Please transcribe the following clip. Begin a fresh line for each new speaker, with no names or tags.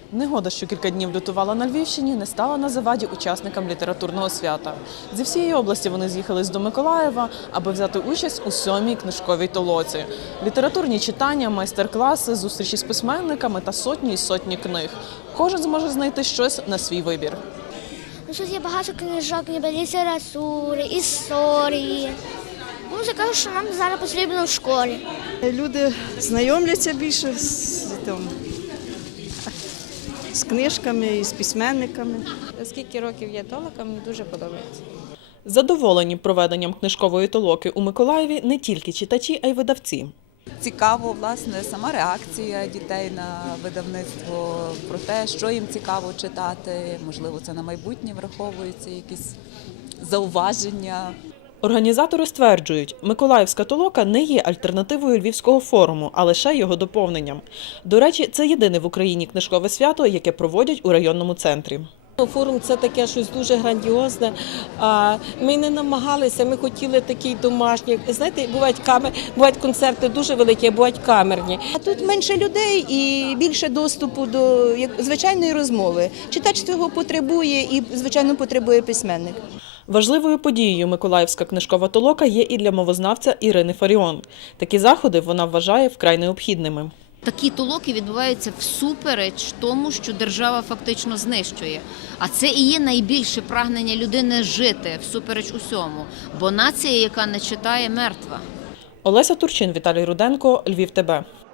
Негода, що кілька днів лютувала на Львівщині, не стала на заваді учасникам літературного свята. Зі всієї області вони з'їхались до Миколаєва, аби взяти участь у 7-й книжковій толоці. Літературні читання, майстер-класи, зустрічі з письменниками та сотні і сотні книг. Кожен зможе знайти щось на свій вибір.
Тут є багато книжок, ніби літератури, історії. Це кажуть, що нам зараз потрібно в школі.
Люди знайомляться більше з книжками і з письменниками.
Скільки років є толока, мені дуже подобається.
Задоволені проведенням книжкової толоки у Миколаєві не тільки читачі, а й видавці.
Цікаво, власне, сама реакція дітей на видавництво, про те, що їм цікаво читати, можливо, це на майбутнє враховуються якісь зауваження.
Організатори стверджують, Миколаївська толока не є альтернативою Львівського форуму, а лише його доповненням. До речі, це єдине в Україні книжкове свято, яке проводять у районному центрі.
Форум – це таке щось дуже грандіозне. Ми не намагалися, ми хотіли такий домашній. Знаєте, бувають концерти дуже великі, а бувають камерні.
А тут менше людей і більше доступу до звичайної розмови. Читач цього потребує і, звичайно, потребує письменник.
Важливою подією Миколаївська книжкова толока є і для мовознавця Ірини Фаріон. Такі заходи вона вважає вкрай необхідними.
Такі толоки відбуваються всупереч тому, що держава фактично знищує. А це і є найбільше прагнення людини жити всупереч усьому. Бо нація, яка не читає, мертва.
Олеся Турчин, Віталій Руденко, Львів ТБ.